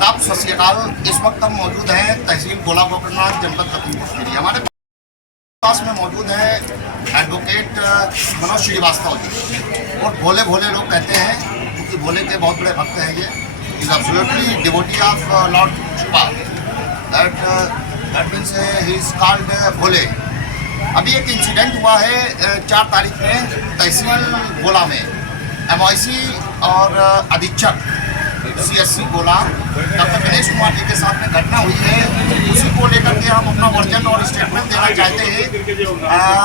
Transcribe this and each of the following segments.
आदाब, सत श्री अकाल। इस वक्त हम मौजूद हैं तहसील गोला गोकरनाथ, जनपद लखीमपुर खीरी। हमारे पास में मौजूद है एडवोकेट मनोज श्रीवास्तव जी। और भोले भोले लोग कहते हैं क्योंकि भोले के बहुत बड़े भक्त हैं। ये is absolutely devotee of lord Shiva, that means he is called Bhole. अभी एक इंसिडेंट हुआ है 4 तारीख में तहसील गोला में। MIC और अधीक्षक CSC गोला डॉक्टर गणेश कुमार जी के साथ में घटना हुई है। उसी को लेकर के हम अपना वर्जन और स्टेटमेंट देना चाहते हैं।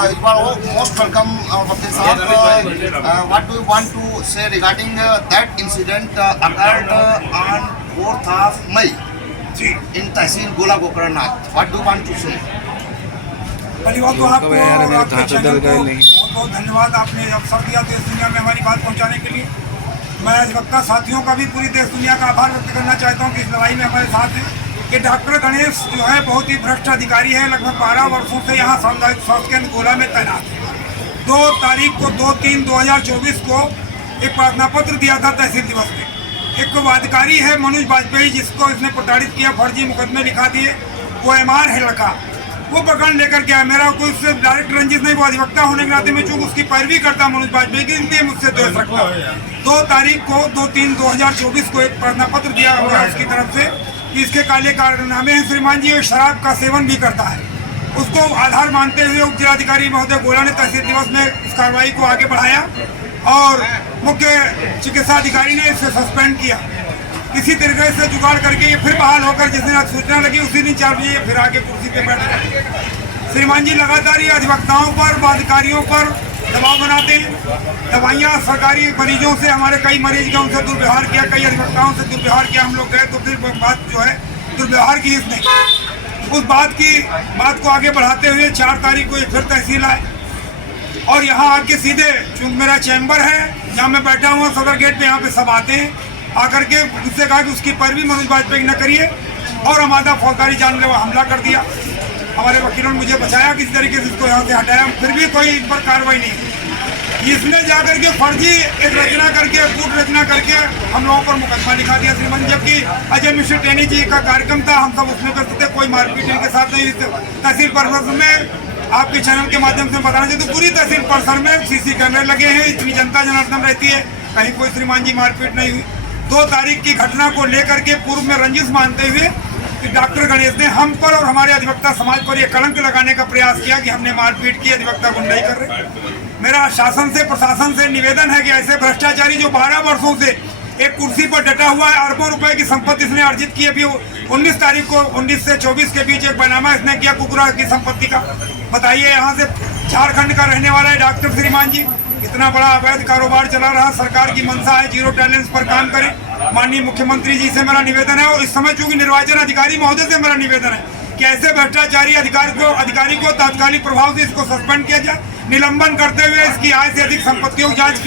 एक बार मोस्ट वेलकम वकील साहब, what do you want to say regarding that incident occurred on 4th of May in tehsil Gola Gokarnath? What do you want to say? पहली बात तो आपको और आपके चैनल को बहुत बहुत धन्यवाद। आपने अवसर दिया देश दुनिया में हमारी बात पहुंचाने के लिए। मैं अधिवक्ता साथियों का भी पूरी देश दुनिया का आभार व्यक्त करना चाहता हूं कि इस लड़ाई में हमारे साथ हैं। कि डॉक्टर गणेश जो है बहुत ही भ्रष्ट अधिकारी है। लगभग 12 वर्षों से यहाँ सामुदायिक स्वास्थ्य केंद्र गोला में तैनात है। 2 तारीख को 2/3/2024 को एक प्रार्थना पत्र दिया था तहसील दिवस में। एक अधिकारी है मनोज वाजपेयी, जिसको इसने प्रताड़ित किया, फर्जी मुकदमे लिखा दिए। वो MR है लड़का, वो पकड़ लेकर के आया। मेरा कोई उससे डायरेक्ट रंजिश नहीं, वो अधिवक्ता होने के नाते में चूंकि उसकी पैरवी करता मनोज वाजपेयी की, इसलिए मुझसे द्वेष रखता। 2 तारीख को 2/3/2024 को एक प्रार्थना पत्र दिया गया उसकी तरफ से कि इसके काले कारनामे हैं श्रीमान जी, और शराब का सेवन भी करता है। उसको आधार मानते हुए उप जिलाधिकारी महोदय गोला ने तहसील दिवस में इस कार्रवाई को आगे बढ़ाया और मुख्य चिकित्सा अधिकारी ने इसे सस्पेंड किया। किसी तरीके से जुगाड़ करके ये फिर बहाल होकर जिस दिन सूचना लगी उसी दिन 4 बजे फिर आके कुर्सी पे बैठ गए। श्रीमान जी लगातार ये अधिवक्ताओं पर, अधिकारियों पर दबाव बनाते हैं। दवाइयाँ सरकारी मरीजों से, हमारे कई मरीज का उनसे दुर्व्यवहार किया, कई अधिवक्ताओं से दुर्व्यवहार किया। हम लोग गए तो फिर बात जो है दुर्व्यवहार की इसने उस बात को आगे बढ़ाते हुए 4 तारीख को ये फिर तहसील आए और यहाँ आके सीधे, चूँकि मेरा चैम्बर है जहाँ मैं बैठा हुआ सदर गेट पे, यहाँ पे सब आते हैं, आकर के उससे कहा कि उसकी पैरवी मनोज वाजपेयी न करिए और हमारा फौजदारी जानलेवा हमला कर दिया। हमारे वकीलों ने मुझे बचाया किसी तरीके से, इसको यहाँ से हटाया, फिर भी कोई इन पर कार्रवाई नहीं। इसने जाकर के फर्जी एक रचना करके, कूट रचना करके हम लोगों पर मुकदमा लिखा दिया श्रीमान। जबकि अजय मिश्र टेनी जी का कार्यक्रम था, हम सब उसमें व्यस्त थे, कोई मारपीट इनके साथ नहीं। तहसील परिसर में आपके चैनल के माध्यम से बताना चाहिए तो पूरी तहसील परिसर में CC कैमरे लगे हैं। इतनी जनता जनार्दन रहती है, कहीं कोई श्रीमान जी मारपीट नहीं हुई। 2 तारीख की घटना को लेकर के पूर्व में रंजिश मानते हुए कि डॉक्टर गणेश ने हम पर और हमारे अधिवक्ता समाज पर यह कलंक लगाने का प्रयास किया कि हमने मारपीट की, अधिवक्ता गुंडाई कर रहे। मेरा शासन से, प्रशासन से निवेदन है कि ऐसे भ्रष्टाचारी जो 12 वर्षों से एक कुर्सी पर डटा हुआ है, अरबों रुपए की संपत्ति इसने अर्जित की। अभी 19 तारीख को 19 से 24 के बीच एक बैनामा इसने किया कुकुरा की संपत्ति का। बताइए, यहाँ से झारखंड का रहने वाला है डॉक्टर श्रीमान जी, इतना बड़ा अवैध कारोबार चला रहा। सरकार की मंशा है जीरो टॉलरेंस पर काम करें। माननीय मुख्यमंत्री जी से मेरा निवेदन है और इस समय चूंकि निर्वाचन अधिकारी महोदय से मेरा निवेदन है कि ऐसे भ्रष्टाचारी अधिकारी को तात्कालिक प्रभाव से इसको सस्पेंड किया जाए, निलंबन करते हुए इसकी आय से अधिक संपत्तियों की जांच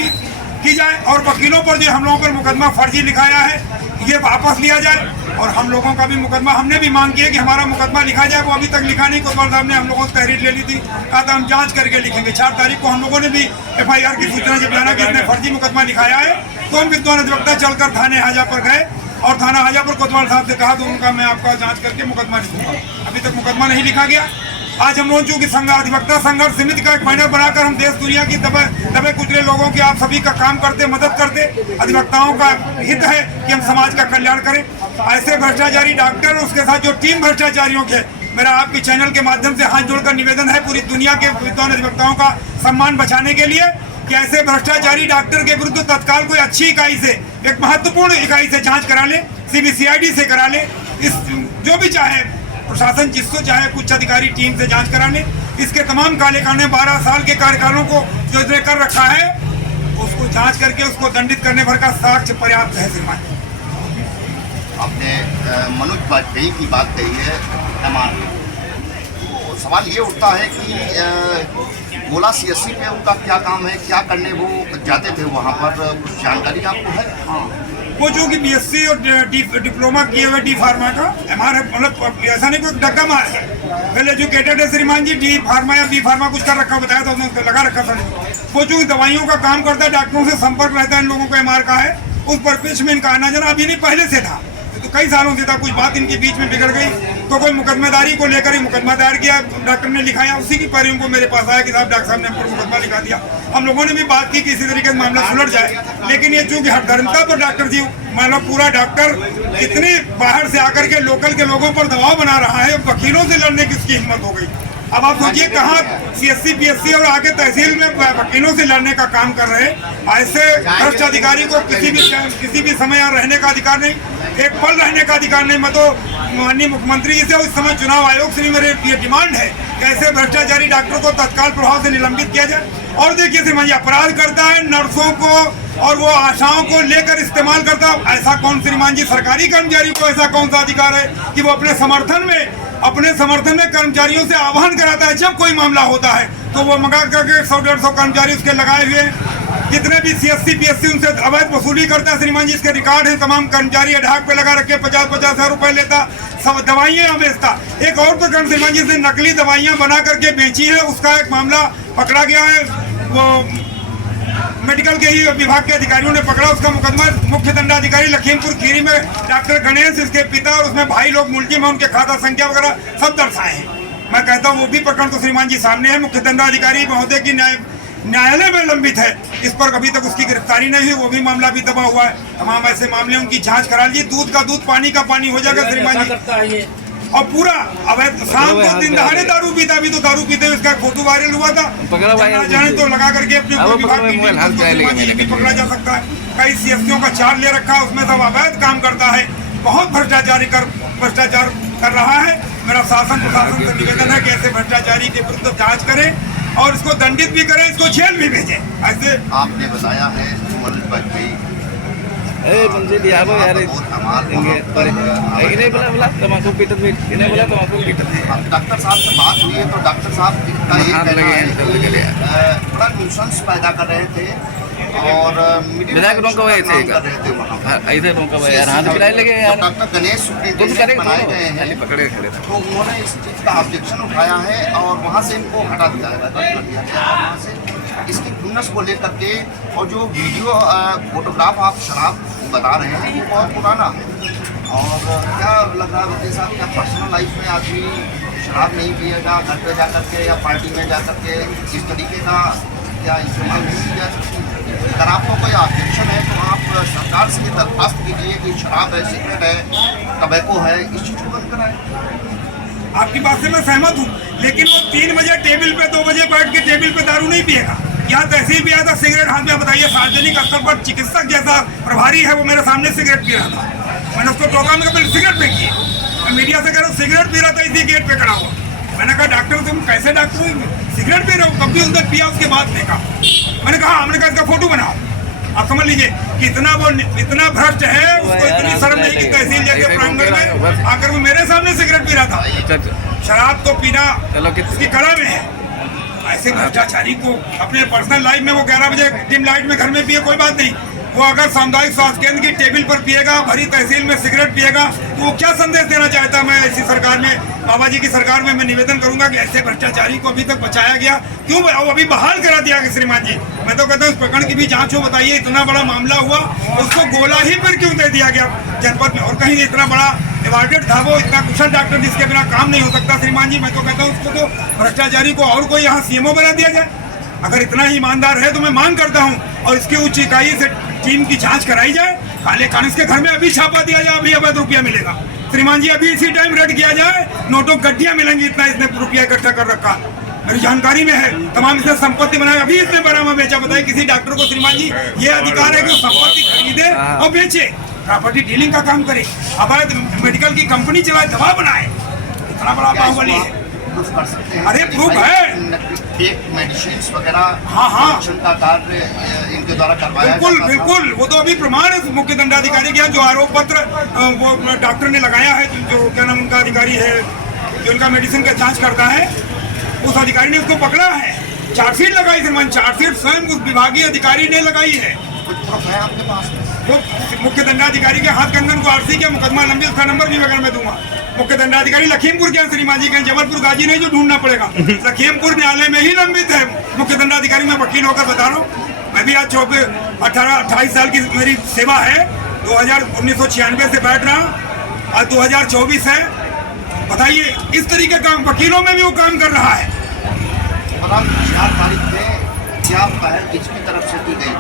की जाए और वकीलों पर जो हम लोगों पर मुकदमा फर्जी लिखाया है ये वापस लिया जाए। और हम लोगों का भी मुकदमा, हमने भी मांग की है कि हमारा मुकदमा लिखा जाए, वो अभी तक लिखा नहीं। कोतवाल साहब ने हम लोगों से तहरीर ले ली थी, कहा था हम जांच करके लिखेंगे। 4 तारीख को हम लोगों ने भी FIR की सूचना जब जाना कि इसने फर्जी मुकदमा लिखाया है तो हम विद्वान अधिवक्ता चलकर थाने हाजा पर गए और थाना हाजा पर कोतवाल साहब से कहा तो उनका मैं आपका जाँच करके मुकदमा लिखूंगा। अभी तक मुकदमा नहीं लिखा गया। आज हम लोग चूंकि अधिवक्ता संघर्ष समिति का एक बैनर बनाकर हम देश दुनिया की दबे कुचले लोगों की, आप सभी का काम करते, मदद करते। अधिवक्ताओं का हित है कि हम समाज का कल्याण करें। ऐसे भ्रष्टाचारी डॉक्टर और उसके साथ जो टीम भ्रष्टाचारियों के, मेरा आपके चैनल के माध्यम से हाथ जोड़कर निवेदन है पूरी दुनिया के विद्वान अधिवक्ताओं का सम्मान बचाने के लिए कि ऐसे भ्रष्टाचारी डॉक्टर के विरुद्ध तत्काल कोई अच्छी इकाई से, एक महत्वपूर्ण इकाई से जाँच करा ले, CBCID से करा ले, जो भी चाहे प्रशासन जिसको चाहे कुछ अधिकारी टीम से जांच कराने। इसके तमाम काले कानून 12 साल के कार्यकालों को जो इसने कर रखा है उसको जांच करके उसको दंडित करने भर का साक्ष्य पर्याप्त है श्रीमान। आपने मनोज वाजपेयी की बात कही है, MR, तो सवाल ये उठता है कि गोला CSC पे उनका क्या काम है, क्या करने वो जाते थे वहाँ पर, कुछ जानकारी आपको है? हाँ, वो जो कि BSc और डिप्लोमा किए हुए D फार्मा का MR है, मतलब ऐसा नहीं कोई डग्गा मार है, वेल एजुकेटेड है श्रीमान जी। D फार्मा या B फार्मा कुछ कर रखा, बताया था उसने, लगा रखा था। वो जो दवाइयों का काम करता है, डॉक्टरों से संपर्क रहता है इन लोगों को, MR का है, उस परिप्रेक्ष्य में इनका आना जाना अभी नहीं पहले से था। तो कई सालों से था, कुछ बात इनके बीच में बिगड़ गई तो कोई मुकदमेदारी को लेकर ही मुकदमा दायर किया, डॉक्टर ने लिखाया, उसी की परियों को मेरे पास आया कि साहब डॉक्टर साहब ने हम पर मुकदमा लिखा दिया। हम लोगों ने भी बात की कि इसी तरीके से मामला सुलझ जाए, लेकिन ये चूंकि हठधर्मिता पर डॉक्टर जी मतलब पूरा डॉक्टर इतनी बाहर से आकर के लोकल के लोगों पर दबाव बना रहा है, वकीलों से लड़ने की उसकी हिम्मत हो गई। अब आप सोचिए कहाँ CSC PSC और आगे तहसील में वकीलों से लड़ने का काम कर रहे हैं। ऐसे भ्रष्ट अधिकारी को किसी भी समय यहाँ रहने का अधिकार नहीं, एक पल रहने का अधिकार नहीं। मैं तो माननीय मुख्यमंत्री जी से उस समय चुनाव आयोग से भी मेरे ये डिमांड है कि ऐसे भ्रष्टाचारी डॉक्टर को तत्काल प्रभाव से निलंबित किया जाए। और देखिए श्रीमान अपराध करता है, नर्सों को और वो आशाओं को लेकर इस्तेमाल करता है। ऐसा कौन श्रीमान जी सरकारी कर्मचारी को ऐसा कौन सा अधिकार है कि वो अपने समर्थन में कर्मचारियों से आह्वान कराता है। जब कोई मामला होता है तो वो मंगा करके 100-150 कर्मचारी उसके लगाए हुए हैं। जितने भी CSC PSC उनसे अवैध वसूली करता है श्रीमान जी, इसके रिकॉर्ड है। तमाम कर्मचारी अढ़ाक पे लगा रखे 50-50 हज़ार रुपए लेता, सब दवाइयाँ बेचता। एक और प्रकरण श्रीमान जी से नकली दवाइयाँ बना करके बेची है, उसका एक मामला पकड़ा गया है। वो मेडिकल के ही विभाग के अधिकारियों ने पकड़ा, उसका मुकदमा मुख्य दंडाधिकारी लखीमपुर खीरी में डॉक्टर गणेश, इसके पिता और उसमें भाई लोग मुलजिम है, उनके खाता संख्या वगैरह सब दर्शाए हैं। मैं कहता हूँ वो भी प्रकरण तो श्रीमान जी सामने है। मुख्य दंडाधिकारी महोदय की न्यायालय में लंबित है, इस पर अभी तक उसकी गिरफ्तारी नहीं हुई, वो भी मामला भी दबा हुआ है। तमाम ऐसे मामले उनकी जांच करा लीजिए, दूध का दूध पानी का पानी हो जाएगा श्रीमान जी। और पूरा अवैध शाम को दिन दहाड़े दारू पीता, अभी तो दारू पीते उसका फोटो वायरल हुआ था, जाने तो लगा करके अपने विभाग भी पकड़ा जा सकता है। कई CSCओं का चार्ज ले रखा है, उसमें सब अवैध काम करता है, बहुत भ्रष्टाचार कर रहा है। मेरा शासन प्रशासन से निवेदन है कि ऐसे भ्रष्टाचारी के विरुद्ध जांच करें और इसको दंडित भी करें, इसको जेल भी भेजें। ऐसे आपने बताया है डॉक्टर साहब से बात हुई है तो डॉक्टर साहब का ये कहना है बड़ा न्यूसेंस पैदा कर रहे थे और डॉक्टर गणेश बनाए गए हैं तो उन्होंने इस चीज़ का ऑब्जेक्शन उठाया है और वहाँ से इनको हटा दिया है। इसकी खुन्नस को लेकर के और जो वीडियो फोटोग्राफ आप शराब बता रहे हैं वो बहुत पुराना है। और क्या लग रहा है वकील साहब, क्या पर्सनल लाइफ में आदमी शराब नहीं पिएगा, घर पे जा करके या पार्टी में जा करके इस तरीके का क्या इस्तेमाल नहीं किया जा सकती? अगर आपको कोई ऑब्जेक्शन है तो आप सरकार से दरख्वास्त कीजिए कि शराब है, सिगरेट है, टबैको है, इस चीज़ को बंद कराएं। आपकी बात से मैं सहमत हूँ, लेकिन वो 3 बजे टेबल पे 2 बजे बैठ के टेबल पे दारू नहीं पिएगा। यहाँ तहसील भी आया था, सिगरेट हाथ में, बताइए सार्वजनिक स्तर पर चिकित्सक जैसा प्रभारी है वो मेरे सामने सिगरेट पी रहा था। मैंने उसको टोका में पहले सिगरेट फेंकी है, मैं मीडिया से कह रहा हूँ सिगरेट पी रहा था इसी गेट पे खड़ा हुआ। मैंने कहा डॉक्टर तुम कैसे डॉक्टर हो, सिगरेट पी रहे हो? कब भी उसने पिया, उसके बाद देखा। मैंने कहा हमने कहा इसका फोटो बनाओ। आप समझ लीजिए कि इतना भ्रष्ट है, उसको इतनी शर्म नहीं कि तहसील जैसे प्रांगण में आकर वो मेरे सामने सिगरेट पी रहा था। शराब तो पीना उसकी कला में है। ऐसे भ्रष्टाचारी को अपने पर्सनल लाइफ में वो 11 बजे डिम लाइट में घर में पिए कोई बात नहीं, वो अगर सामुदायिक स्वास्थ्य केंद्र की टेबल पर पिएगा, भरी तहसील में सिगरेट पिएगा तो वो क्या संदेश देना चाहता? मैं ऐसी सरकार में, बाबा जी की सरकार में मैं निवेदन करूंगा कि ऐसे भ्रष्टाचारी को अभी तक बचाया गया क्यों? वो अभी बहाल करा दिया कि श्रीमान जी, मैं तो कहता हूँ इस प्रकरण की भी जांच हो। बताइए इतना बड़ा मामला हुआ, उसको गोला ही पर क्यों दे दिया गया जनपद में? और कहीं इतना बड़ा एवार्डेड था वो, इतना कुशल डॉक्टर जिसके बिना काम नहीं हो सकता श्रीमान जी। मैं तो कहता हूँ उसको तो भ्रष्टाचारी को और कोई यहाँ CMO बना दिया जाए। अगर इतना ही ईमानदार है तो मैं मांग करता हूँ और इसकी उच्च इकाई से टीम की जांच कराई जाए। काले कानून के घर में अभी छापा दिया जाए, अभी अवैध रुपया मिलेगा श्रीमान जी, अभी इसी टाइम रेड किया जाए, नोटों गड्डियां मिलेंगी, इतना इसने रुपया इकट्ठा कर रखा, मेरी जानकारी में है। तमाम इसने संपत्ति बनाई, अभी इसने बरामद बेचा। बताइए किसी डॉक्टर को श्रीमान जी ये अधिकार है कि वो संपत्ति खरीदे और बेचे, प्रॉपर्टी डीलिंग का काम करे, अवैध मेडिकल की कंपनी चलाए, दवा बनाए, इतना बड़ा बाहुबली है। कर सकते हैं? अरे प्रूफ है, फेक मेडिसिन वगैरह हाँ का कार्य इनके द्वारा करवाया बिल्कुल। वो तो अभी प्रमाण है मुख्य दंडाधिकारी के जो आरोप पत्र वो डॉक्टर ने लगाया है, जो क्या नाम उनका अधिकारी है जो उनका मेडिसिन का जांच करता है, उस अधिकारी ने उसको पकड़ा है, चार्जशीट लगाई श्रीमान, चार्जशीट स्वयं उस विभागीय अधिकारी ने लगाई है। आपके पास मुख्य दंडाधिकारी के हाथ कंगन को RC के मुकदमा लंबित, उसका नंबर भी वगैरह मैं दूंगा। मुख्य दंडाधिकारी लखीमपुर के श्रीमान जी के, जबलपुर गाजी नहीं जो ढूंढना पड़ेगा, लखीमपुर न्यायालय में ही लंबित है मुख्य दंडाधिकारी। मैं वकील होकर बता रहा हूँ, मैं भी आज 28 साल की मेरी सेवा है, 1996 से बैठ रहा हूँ आज 2024 है, बताइए इस तरीके का वकीलों में भी वो काम कर रहा है। मतलब 4 तारीख में क्या पहल किसकी तरफ से की गई?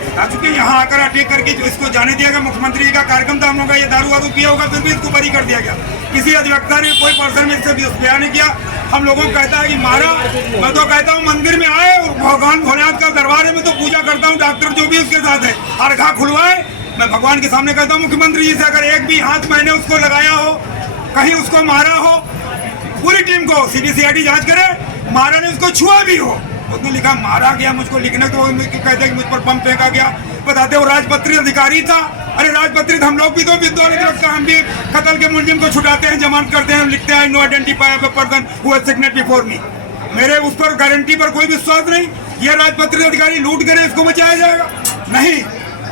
बता चुके यहाँ आकर अटैक करके जो इसको जाने दिया गया, मुख्यमंत्री जी का कार्यक्रम था, हम लोग ये दारू वारू पिया होगा फिर भी इसको बरी कर दिया गया। किसी अधिवक्ता ने कोई पर्सन में इससे बयान नहीं किया। हम लोगों को कहता है कि मारा, मैं तो कहता हूँ मंदिर में आए और भगवान भोलेनाथ का दरबार है, मैं तो पूजा करता हूँ, डॉक्टर जो भी उसके साथ है अर्घा खुलवाए। मैं भगवान के सामने कहता हूँ मुख्यमंत्री जी से अगर एक भी हाथ मैंने उसको लगाया हो, कहीं उसको मारा हो, पूरी टीम को CBCID जांच करे, मारा ने उसको छुआ भी हो। उसने लिखा मारा गया, मुझको लिखने तो कहते हैं कि मुझ पर बम फेंका गया, बताते वो राजपत्रित अधिकारी था। अरे राजपत्रित हम लोग भी तो विद्वान अधिवक्ता, हम भी कत्ल के मुलजिम को छुटाते हैं, जमानत करते हैं, लिखते हैं no identifiable person who has signed before me. मेरे उस पर गारंटी पर कोई विश्वास नहीं। ये राजपत्रित अधिकारी लूट करे, इसको बचाया जाएगा? नहीं,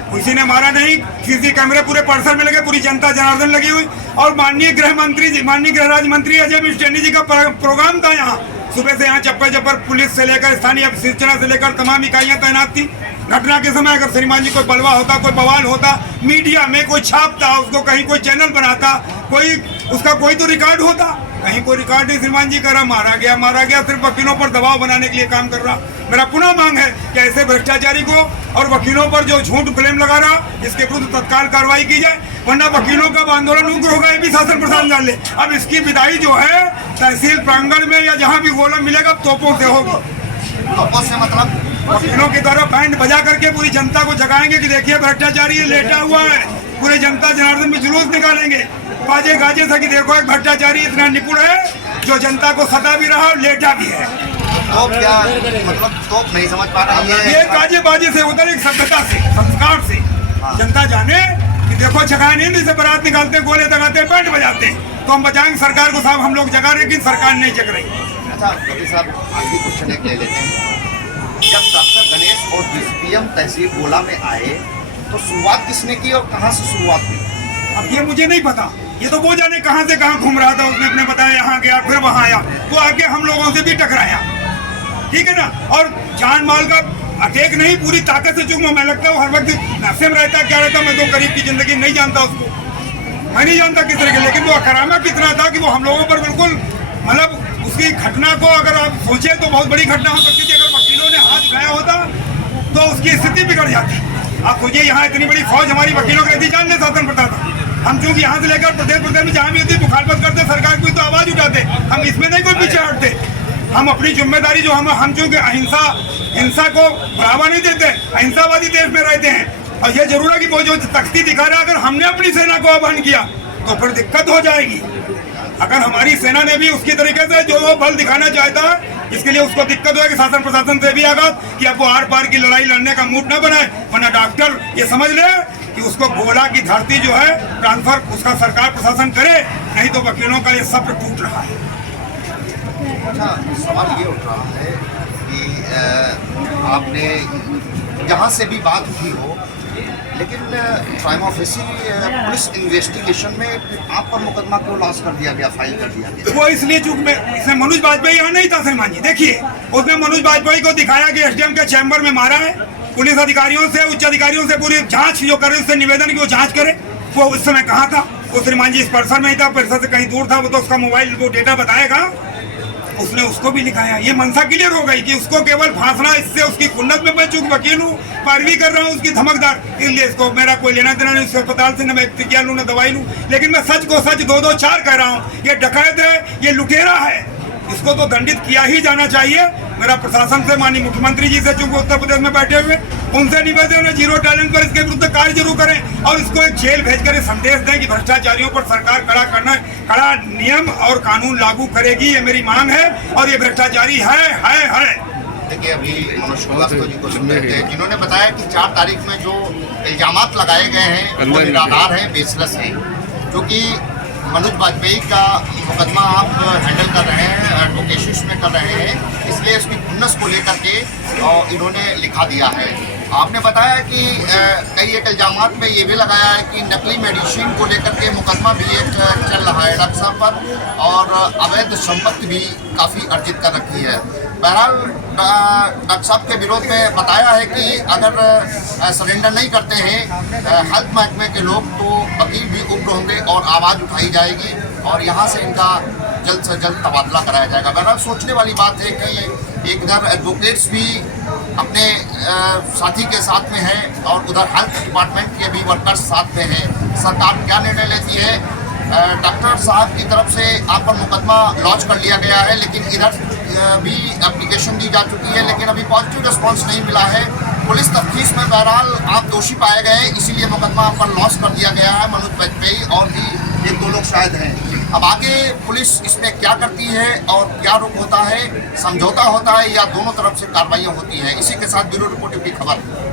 किसी ने मारा नहीं। CC कैमरे पूरे परिसर में लगे, पूरी जनता जनार्दन लगी हुई। और माननीय गृह मंत्री जी, माननीय गृह राज्य मंत्री अजय मिश्रा जी का प्रोग्राम था यहाँ। सुबह से यहाँ चप्पल चप्पल पुलिस से लेकर स्थानीय सूचना से लेकर तमाम इकाइयां तैनात थी। घटना के समय अगर श्रीमान जी कोई बलवा होता, कोई बवाल होता, मीडिया में कोई छापता, उसको कहीं कोई चैनल बनाता, कोई उसका कोई तो रिकॉर्ड होता, कहीं कोई रिकॉर्ड नहीं। श्रीमान जी कह रहा मारा गया, सिर्फ वकीलों पर दबाव बनाने के लिए काम कर रहा। मेरा पुनः मांग है कि ऐसे भ्रष्टाचारी को और वकीलों पर जो झूठ क्लेम लगा रहा, इसके विरुद्ध तत्काल कार्रवाई की जाए, वरना वकीलों का आंदोलन उग्र होगा, ये भी शासन प्रशासन जान ले। अब इसकी विदाई जो है तहसील प्रांगण में या जहाँ भी गोला मिलेगा तोपों से होगी। तोपों से मतलब वकीलों के द्वारा बैंड बजा करके पूरी जनता को जगाएंगे कि देखिए भ्रष्टाचारी लेटा हुआ है। पूरे जनता जनार्दन में जुलूस निकालेंगे बाजे गाजे से कि देखो एक भ्रष्टाचारी इतना निपुण है जो जनता को सता भी रहा और लेटा भी है। तो क्या मतलब तो नहीं समझ पा रहा है ये गाजे बाजे से उधर एक सभ्यता से, संस्कार से जनता जाने कि देखो जगह नहीं, से बारात निकालते, गोले दगाते, बैंड बजाते, तो हम बचाएंगे सरकार को। साहब हम लोग जगा रहे, लेकिन सरकार नहीं जग रही। अच्छा कभी साहब आगे क्वेश्चन एक ले लेते हैं। जब डॉक्टर गणेश और DCPM तहसील गोला में आए तो शुरुआत किसने की और कहाँ से शुरुआत हुई? अब ये मुझे नहीं पता, ये तो वो जाने कहाँ से कहाँ घूम रहा था। उसने अपने बताया यहाँ गया, फिर वहाँ आया, वो आके हम लोगों से भी टकराया, ठीक है ना। और जान माल का अटैक नहीं, पूरी ताकत से चूंकि मैं लगता हूँ हर वक्त नशे में रहता, क्या रहता, मैं तो गरीब की जिंदगी नहीं जानता उसको, मैं नहीं जानता किस तरह के, लेकिन वो करामा कितना था कि वो हम लोगों पर बिल्कुल मतलब उसकी घटना को अगर आप सोचे तो बहुत बड़ी घटना हो सकती थी। अगर वकीलों ने हाथ उठाया होता तो उसकी स्थिति बिगड़ जाती। आप सोचिए यहाँ इतनी बड़ी फौज हमारी वकीलों की रहती, जानने शासन पड़ता था। हम चूंकि यहाँ से लेकर प्रदेश में जहाँ भी होती मुखालफत करते, सरकार की तो आवाज उठाते, हम इसमें नहीं कोई पीछे हटते। हम अपनी जिम्मेदारी जो हम चूंकि हिंसा को बढ़ावा नहीं देते, अहिंसावादी देश में रहते हैं। और ये जरूर है कि वो जो तख्ती दिखा रहा है, अगर हमने अपनी सेना को आह्वान किया तो फिर दिक्कत हो जाएगी। अगर हमारी सेना ने भी उसकी तरीके से जो वो बल दिखाना चाहता है, इसके लिए उसको दिक्कत होगी शासन प्रशासन से भी आगाज कि अब वो आर पार की लड़ाई लड़ने का मूड न बनाए, वरना डॉक्टर ये समझ ले कि उसको गोला की धरती जो है ट्रांसफर उसका सरकार प्रशासन करे, नहीं तो वकीलों का ये सब्र टूट रहा है। अच्छा सवाल ये उठ रहा है कि आपने जहाँ से भी बात की हो, लेकिन प्राइम ऑफिसी पुलिस इन्वेस्टिगेशन में आप पर मुकदमा क्यों लॉस कर दिया गया, फाइल कर दिया गया? वो इसलिए चूक में इसमें मनोज बाजपेयी यहाँ नहीं था श्रीमान जी। देखिए उसने मनोज बाजपेयी को दिखाया कि SDM के चैम्बर में मारा है। पुलिस अधिकारियों से, उच्च अधिकारियों से पूरी जांच जो करे, उससे निवेदन की वो जांच करे। वो उस समय कहाँ था? वो श्रीमान जी इस परिसर में ही था, परिसर से कहीं दूर था। वो तो उसका मोबाइल वो डेटा बताएगा, उसने उसको भी लिखाया। ये मनसा क्लियर हो गई कि उसको केवल फांसना, इससे उसकी खुन्नत में मैं चूंकि वकील हूँ, पैरवी कर रहा हूँ उसकी धमकदार, इसलिए इसको मेरा कोई लेना देना नहीं उसके अस्पताल से, न मैं टिकिया लूँ न दवाई लूँ। लेकिन मैं सच को सच 2-2-4 कह रहा हूँ, ये डकैत है, ये लुटेरा है, इसको तो दंडित किया ही जाना चाहिए। मेरा प्रशासन से, माननीय मुख्यमंत्री जी से चूंकि उत्तर प्रदेश में बैठे हुए, उनसे निवेदन है जीरो टैलेंट पर इसके विरुद्ध कार्य जरूर करें और इसको एक जेल भेजकर संदेश दें कि भ्रष्टाचारियों पर सरकार कड़ा नियम और कानून लागू करेगी। ये मेरी मांग है और ये भ्रष्टाचारी है। देखिए अभी मनोज श्रीवास्तव जी को सुन रहे थे, जिन्होंने बताया कि 4 तारीख में जो इल्जामात लगाए गए हैं वो निराधार है, बेसलेस है, क्योंकि मनोज बाजपेयी का मुकदमा आप हैंडल कर रहे हैं, एडवोकेसी में कर रहे हैं, इसलिए उसकी खुन्नस को लेकर के इन्होंने लिखा दिया है। आपने बताया कि कई एक इल्जामात में ये भी लगाया है कि नकली मेडिसिन को लेकर के मुकदमा भी एक चल रहा है डॉक्टर साहब पर, और अवैध संपत्ति भी काफ़ी अर्जित कर रखी है। बहरहाल डॉक्टर साहब के विरोध में बताया है कि अगर सरेंडर नहीं करते हैं हेल्थ महकमे के लोग तो वकील भी उग्र होंगे और आवाज़ उठाई जाएगी और यहाँ से इनका जल्द से जल्द तबादला कराया जाएगा। बहरहाल सोचने वाली बात है कि एक इधर एडवोकेट्स भी अपने साथी के साथ में हैं और उधर हेल्थ डिपार्टमेंट के भी वर्कर्स साथ में हैं। सरकार क्या निर्णय लेती है? डॉक्टर साहब की तरफ से आप पर मुकदमा लॉन्च कर लिया गया है, लेकिन इधर भी एप्लीकेशन दी जा चुकी है, लेकिन अभी पॉजिटिव रिस्पांस नहीं मिला है। पुलिस तफ्तीश में बहरहाल आप दोषी पाए गए हैं, इसीलिए मुकदमा आप पर लॉन्च कर दिया गया है। मनोज वाजपेयी और भी ये 2 लोग शायद हैं। अब आगे पुलिस इसमें क्या करती है और क्या रुख होता है, समझौता होता है या दोनों तरफ से कार्रवाइयाँ होती है? इसी के साथ ब्यूरो रिपोर्ट की खबर।